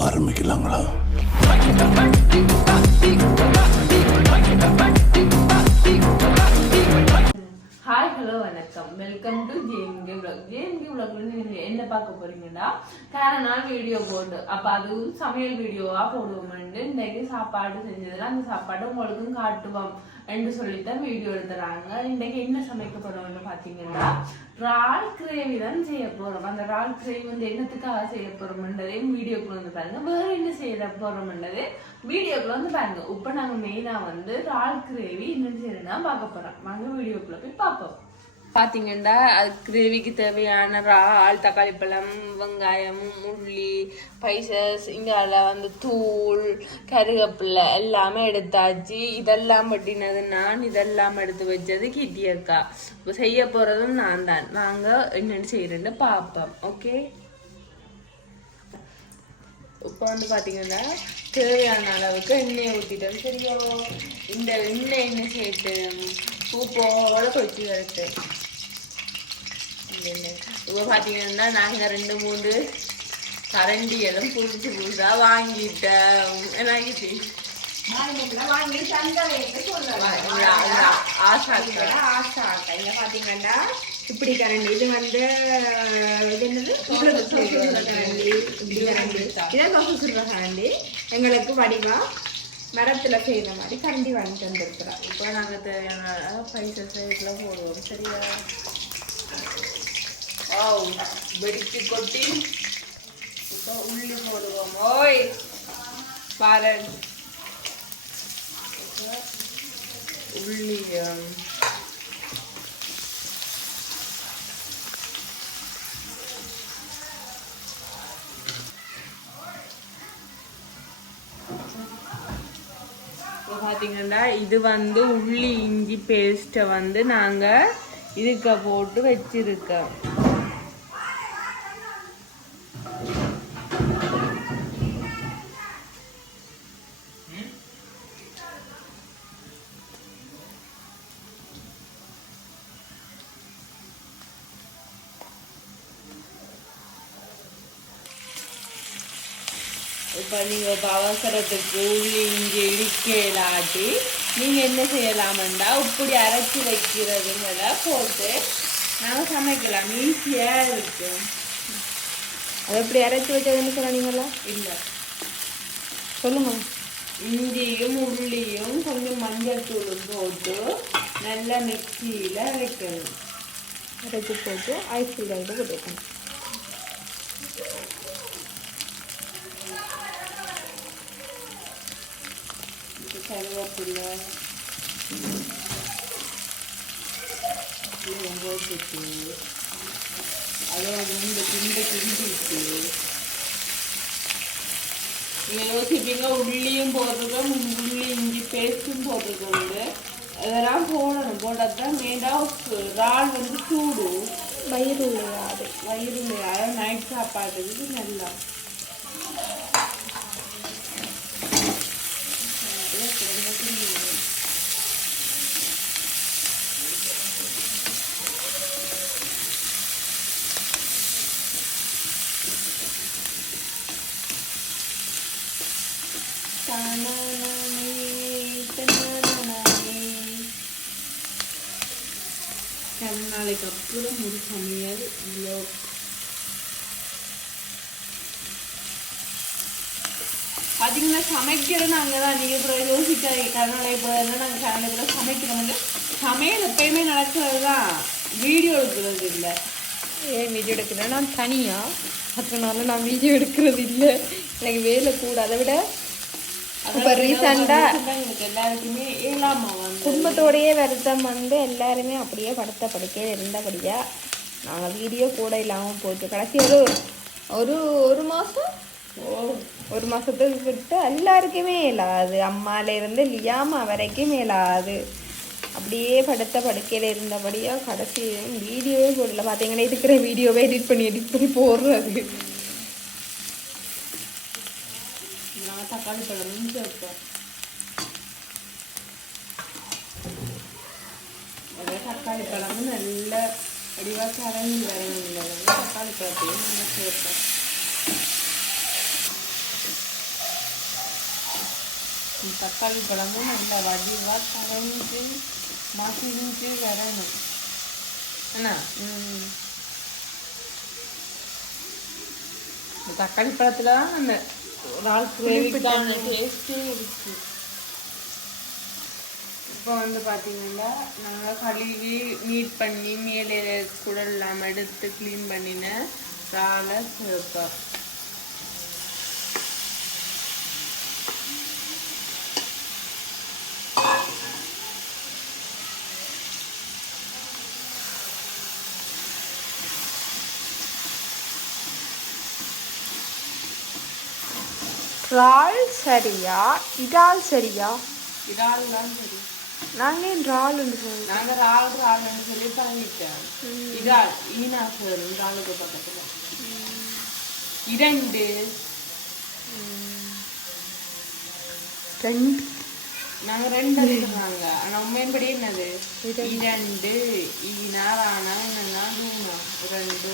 ஆரம்பிக்கலாங்களா? Hi hello வணக்கம். Welcome to JMK vlog. JMK vlogல நீங்க என்ன பார்க்க போறீங்கன்னா கேர நாள் வீடியோ போட்டு அப்ப அதுவும் சமையல் வீடியோவா போடுவோம்னு இன்னைக்கு சாப்பாடு செஞ்சதுல அந்த சாப்பாடு உங்களுக்கும் காட்டுவோம். என்று சொல்லித்தான் வீடியோ எடுத்துறாங்க. இன்னைக்கு என்ன சமைக்க போறோம்னு பாத்தீங்கன்னா ரால் கிரேவி தான் செய்ய போறோம். அந்த ரால் கிரேவி வந்து என்னத்துக்காக செய்ய போறோம்ன்றதையும் வீடியோக்குள்ள வந்து பாருங்க. வேற என்ன செய்ய போறோம்ன்றது வீடியோக்குள்ள வந்து பாருங்க. இப்ப நாங்க மெயினா வந்து ரால் கிரேவி என்ன செய்யறதுனா பார்க்க போறோம். வாங்க வீடியோக்குள்ள போய் பார்ப்போம். பாத்தீங்கன்னா அது கிரேவிக்கு தேவையான ஆள் தக்காளி பழம் வெங்காயம் உள்ளி பைசஸ் இங்கால வந்து தூள் கருவேப்பிலை எல்லாமே எடுத்தாச்சு. இதெல்லாம் பட்டினது நான் இதெல்லாம் எடுத்து வச்சது கிட்டி அக்கா. இப்போ செய்ய போறதும் நான் தான். நாங்க என்னென்னு செய்யறேன்னு பார்ப்போம் ஓகே இப்போ வந்து பார்த்தீங்கன்னா தேவையான அளவுக்கு எண்ணெயை ஊற்றிட்டோம் சரியோ? இந்த எண்ணெய் என்ன சேர்த்து பூப்போட கொச்சு கரெக்டு இப்போ பார்த்தீங்கன்னா நாங்கள் ரெண்டு மூணு கரண்டி எல்லாம் புதுசு புதுசாக வாங்கிட்டோம் என்னாகிட்டு வாங்கி தந்த ஆசாக்கா ஆசா இங்க பாத்தீங்கன்னா இப்படி கரண்டி. இது வந்து இது என்னது? கரண்டி. இப்படி கரண்டி. இதான் தோசை சுடுற கரண்டி. எங்களுக்கு வடிவா மரத்துல செய்யற மாதிரி கரண்டி வாங்கி தந்திருக்கிறோம் இப்போ நாங்கள் தேவையான பைசா சைடில் போடுவோம். சரியா? வெடிச்சு கொட்டி. இப்போ உள்ளி போடுவோம். ஓய் பாரன் உள்ளி பார்த்தீங்கன்னா இது வந்து உள்ளி இஞ்சி பேஸ்ட்டை வந்து நாங்கள் இதுக்க போட்டு வச்சிருக்கோம். இப்போ நீங்கள் இப்போ அவசரத்துக்கு உள்ளி இஞ்சி இடிக்கலாட்டி நீங்கள் என்ன செய்யலாமண்டா? இப்படி அரைச்சி வைக்கிறதுங்களை போட்டு நாங்கள் சமைக்கலாம். ஈஸியாக இருக்கும் அது எப்படி அரைச்சி வச்சதுன்னு சொன்னீங்களா இல்லை. சொல்லுங்க. இஞ்சியும் உள்ளியும் கொஞ்சம் மஞ்சள் தூளும் போட்டு நல்லா மிக்சியில் அரைக்கணும். அரைச்சி போட்டு ஐஸ் ஃபீல் ஆகிட்டு போட்டுக்கணும். இப்போ கருவேப்பிலை இதெல்லாம் போட்டுட்டு அதோட இந்த கிண்ட கிண்டிட்டு நீங்கள் யோசிப்பீங்க உள்ளியும் போட்டிருக்கோம் உள்ளி இஞ்சி பேஸ்ட்டும் போட்டிருக்கோங்க இதெல்லாம் போடணும். போட்டால் தான் இறால் வந்து சூடு வயிறு வயிறு நைட் சாப்பாட்டுக்கு நல்லா. நாளைக்கு அப்புறம் ஒரு சமையல் இவ்வளோ பார்த்தீங்கன்னா சமைக்கிறது அங்கே தான் நீங்கள் இப்போ யோசிக்காதீங்க. கருணாலை இப்போ என்ன நாங்கள் கருணாலைக்குள்ள சமைக்கிறோம் வந்து சமையல் எப்பயுமே நடக்கிறது தான் வீடியோ எடுக்கிறது இல்லை. ஏன் வீடியோ எடுக்கிறேன் நான் தனியாக அதனால நான் வீடியோ எடுக்கிறது இல்லை. எனக்கு வேலை கூட. அதை விட இப்போ ரீசெண்டாக எல்லாருக்குமே ஏழாமா குடும்பத்தோடையே வருத்தம் வந்து எல்லாருமே அப்படியே படுத்த படுக்கையில் இருந்தபடியா நாங்கள் வீடியோ கூட இல்லாமல் போச்சு. கடைசி ஒரு ஒரு ஒரு மாதம் ஒரு மாதத்துக்கு கிட்ட எல்லாருக்குமே இல்லாது அம்மால இருந்து லியாமா வரைக்கும் இல்லாது அப்படியே படுத்த படுக்கையில் இருந்தபடியா கடைசி வீடியோவே போடல. பார்த்தீங்கன்னா இருக்கிற வீடியோவே எடிட் பண்ணி எடிட் பண்ணி போடுறது நான் தக்காளி பழமும் சேர்ப்பேன் அதே தக்காளி பழமும் நல்ல வடிவாக கரைஞ்சி வரணும் இல்லை தக்காளி பழத்தையும் நல்லா சேர்ப்பேன் இந்த தக்காளி பழமும் நல்லா வடிவா கரைஞ்சு மசிஞ்சு வரணும். என்ன தக்காளி பழத்துல தான் அந்த இறால் கிரேவிக்கான டேஸ்ட்டே இருக்கு. இப்போ வந்து பார்த்தீங்கன்னா நாங்கள் கழுவி நீட் பண்ணி மேலே குடல் இல்லாமல் எடுத்து க்ளீன் பண்ணின இறாலை சேர்ப்போம் இறால் சரியா? இறால் சரியா? இறால் தான் சரி. நாங்கள் ஏன் இறால்னு சொல்லுவோம் நாங்கள் இறால் இறால்னு சொல்லி பழகிட்டோம். இறால் ஈனா சார் இறாலுக்கு பக்கத்தில் இரண்டு. ரெண்டு. நாங்க ரெண்டு எடுத்துறாங்க ஆனா உண்மையின்படி என்னது? இரண்டு. ஈனா ராணா என்னன்னா ரெண்டு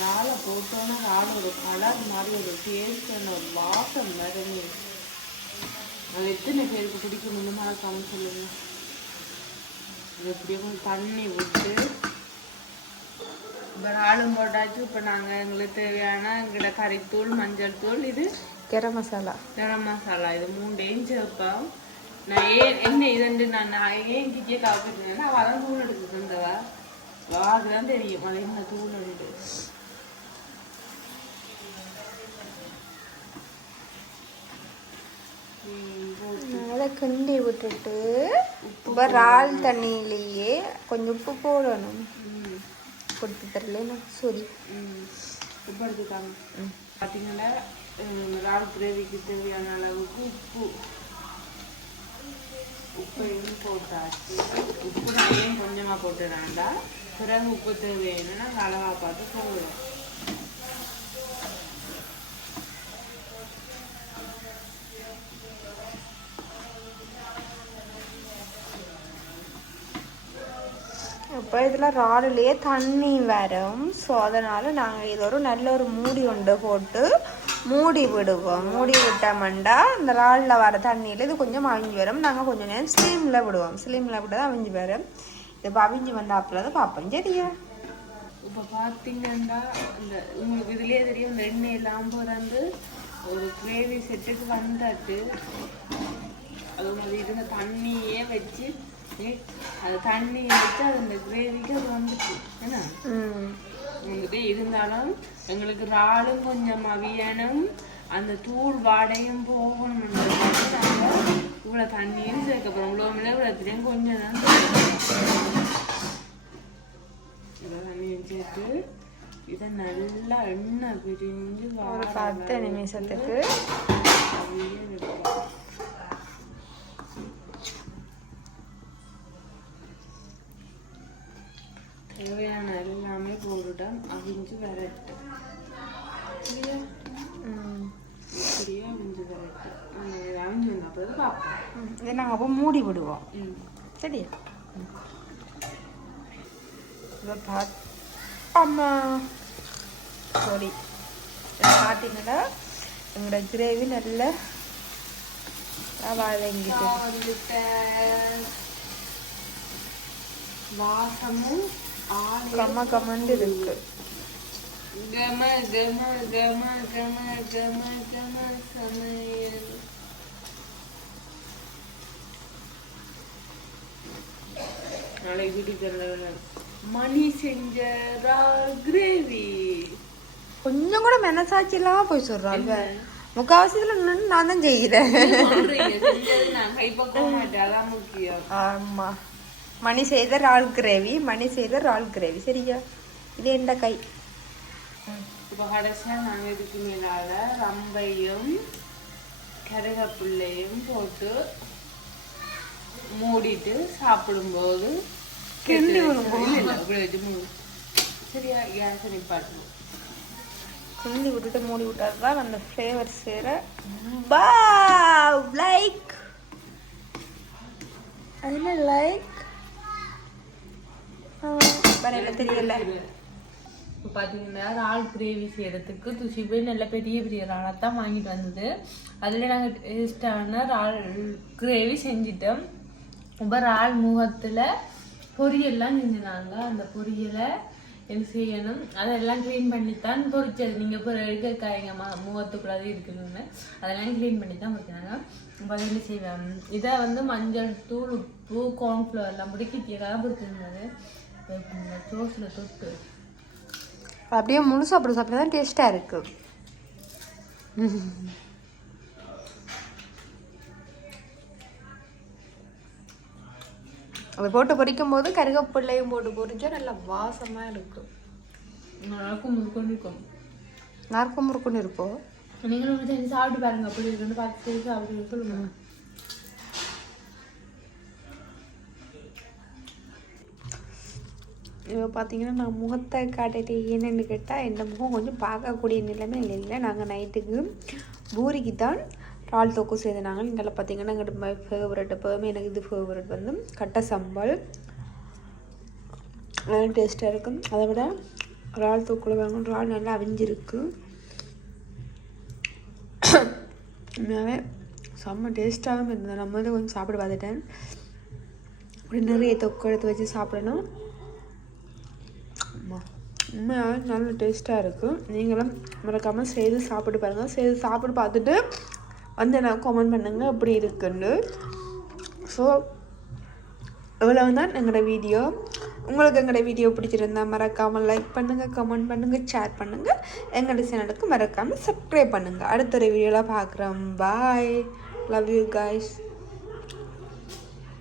இந்த வாழை போட்டோன்னா வாழை ஒரு கலர் மாதிரி ஒரு டேஸ்ட் ஒரு வாசம் வருது அது எத்தனை பேருக்கு பிடிக்கணும்னு மறக்காம சொல்லுங்க. இது எப்படியோ கொஞ்சம் தண்ணி விட்டு இப்போ ஆளும் போட்டாச்சு. இப்போ நாங்கள் எங்களுக்கு தேவையான எங்களோட கறித்தூள் மஞ்சள் தூள் இது கரம் மசாலா. கரம் மசாலா. இது மூண்டையும் சேர்ப்போம். நான் ஏன் என்ன இதுண்டு நான் நான் ஏன் கிட்டே காப்பிட்டேன்னா அவள் தான் தூள் எடுத்து தந்தவா வாக்கு தான் தெரியும். அது என்ன தூள் உண்டு அதை கிண்டி விட்டுட்டு இப்போ இறால் தண்ணியிலேயே கொஞ்சம் உப்பு போடணும். கொடுத்து தரல சரி. உப்பு எடுத்துக்காங்க பார்த்தீங்கன்னா இறால் கிரேவிக்கு தேவையான அளவுக்கு உப்பு. உப்பையும் போட்டாச்சு. உப்பு நான் கொஞ்சமாக போட்டு வேண்டாம். பிறகு உப்பு தேவைன்னா அளவாக பார்த்து போடுவேன் இப்போ இதில் இறாலுலேயே தண்ணி வரும். ஸோ அதனால் நாங்கள் இது ஒரு நல்ல ஒரு மூடி உண்டு போட்டு மூடி விடுவோம். மூடி விட்டோம்ண்டா இந்த இறாலில் வர தண்ணியில் இது கொஞ்சம் அவிஞ்சு வரும். நாங்கள் கொஞ்சம் நேரம் ஸ்லீமில் விடுவோம். ஸ்லீமில் விட்டு தான் அவிஞ்சு வரும். இது அவிஞ்சு வந்தாப்புல தான் பார்ப்போம் சரியா? இப்போ பார்த்தீங்கன்னா இந்த உங்களுக்கு இதுலேயே தெரியும் இந்த எண்ணெய் எல்லாம் பிறந்து ஒரு கிரேவி செட்டுக்கு வந்தாட்டு அது மாதிரி இருந்த தண்ணியே வச்சு ஏ, அது தண்ணியை வச்சு அது அந்த கிரேவிக்கு அது வந்துச்சு. என்ன ம் வந்துட்டு இருந்தாலும் எங்களுக்கு இறாலும் கொஞ்சம் அவியணும் அந்த தூள் வாடையும் போகணும். நாங்கள் இவ்வளோ தண்ணியும் சேர்க்க போகிறோம் இவ்வளோ இல்லை இவ்வளோத்துலேயும் கொஞ்சம் தான் இவ்வளோ தண்ணியும் சேர்த்து இதை நல்லா எண்ணெய் பிரிஞ்சு ஒரு பத்து நிமிஷத்துக்கு அப்படியே வைப்போம். அப்புறம் பார்ப்போம் ம். இதை நாங்கள் அப்போ மூடி விடுவோம் சரியா இதை பாத் அம்மா சாரி பார்த்தீங்கன்னா எங்களோட கிரேவி நல்ல வதங்கிட்டு. வாசமும் ஆளே கம்ம கம்மண்டு இருக்கு. கம கம கம கம கம கம சமையல். நாளைக்கு வீட்டுக்கு மணி செஞ்ச கிரேவி. கொஞ்சம் கூட மெனசாட்சியெல்லாம் போய் சொல்றாங்க. முக்காவாசியத்தில் நின்று நான் தான் செய்கிறேன். ஆமா. மணி செய்த ரால் கிரேவி மணி செய்த ரால் கிரேவி. சரியா? இது எந்த கை? இப்போ கடைசியாக நாங்கள் இதுக்கு மேலால ரம்பையும் கருவேப்பிள்ளையும் போட்டு மூடிட்டு சாப்பிடும்போது கிண்டி மூடு. சரியா? கேஸ் நிப்பாட்டு கிண்டி விட்டுட்டு மூடி விட்டாது தான் அந்த ஃப்ளேவர் சேர. பா லைக் அது லைக் தெரியல. இப்போ பார்த்தீங்கன்னா இறால் கிரேவி செய்யறதுக்கு துஷி போய் நல்ல பெரிய பெரிய இறாலாக தான் வாங்கிட்டு வந்தது. அதில் நாங்கள் டேஸ்டான இறால் கிரேவி செஞ்சிட்டோம். இப்போ இறால் முகத்தில் பொரியல்லாம் செஞ்சினாங்க அந்த பொரியலை என்ன செய்யணும்? அதெல்லாம் க்ளீன் பண்ணி தான் பொரிச்சது நீங்கள் இப்போ எடுக்க காய்ங்க மா அதெல்லாம் க்ளீன் பண்ணி தான் பொறிக்கிறாங்க பதில் செய்வேன்? இதை வந்து மஞ்சள் தூள் உப்பு கார்ன்ஃப்ளவர்லாம் எல்லாம் போட்டு சோஸில் தொட்டு அப்படியே முழுசு அப்படி சாப்பிட்டா தான் டேஸ்ட்டாக இருக்கு. அதை போட்டு பொரிக்கும் போது கருகப்பிள்ளையும் போட்டு பொரிச்சா நல்லா வாசமாக இருக்கும் நல்லாக்கும் முறுக்கொண்டு இருக்கும். நார்க்கும் முறுக்குன்னு இருப்போம் நீங்களும் சாப்பிட்டு பாருங்க அப்படி இருக்குன்னு பார்த்து சாப்பிட்டு சொல்லுங்க. இப்போ பார்த்தீங்கன்னா நான் முகத்தை காட்டிட்டு என்னென்னு கேட்டால் இந்த முகம் கொஞ்சம் பார்க்கக்கூடிய நிலைமையில் இல்லை நாங்கள் நைட்டுக்கு பூரிக்கு தான் இறால் தொக்கு செய்தனாங்க. இங்கே பார்த்தீங்கன்னா எங்கள்கிட்ட மை ஃபேவரட் எப்போவுமே எனக்கு இது ஃபேவரட் வந்து கட்டை சம்பல். நல்லா டேஸ்ட்டாக இருக்கும். அதை விட இறால் தொக்குல வாங்க இறால் நல்லா அவிஞ்சிருக்கு. உண்மையாகவே செம்ம டேஸ்ட்டாகவும் இருந்தது. நம்ம வந்து கொஞ்சம் சாப்பிட பார்த்துட்டேன். அப்படி நிறைய தொக்கு எடுத்து வச்சு சாப்பிடணும். உண்மையாக நல்ல டேஸ்ட்டாக இருக்கும் நீங்களும் மறக்காமல் செய்து சாப்பிட்டு பாருங்கள் செய்து சாப்பிட்டு பார்த்துட்டு வந்து எனக்கு கமெண்ட் பண்ணுங்கள் எப்படி இருக்குன்னு. ஸோ இவ்வளோ தான் எங்களோட வீடியோ உங்களுக்கு எங்களோட வீடியோ பிடிச்சிருந்தா மறக்காமல் லைக் பண்ணுங்கள் கமெண்ட் பண்ணுங்கள் ஷேர் பண்ணுங்கள் எங்களோட சேனலுக்கு மறக்காமல் சப்ஸ்கிரைப் பண்ணுங்கள் அடுத்த ஒரு வீடியோவில் பார்க்குறோம். Bye love you guys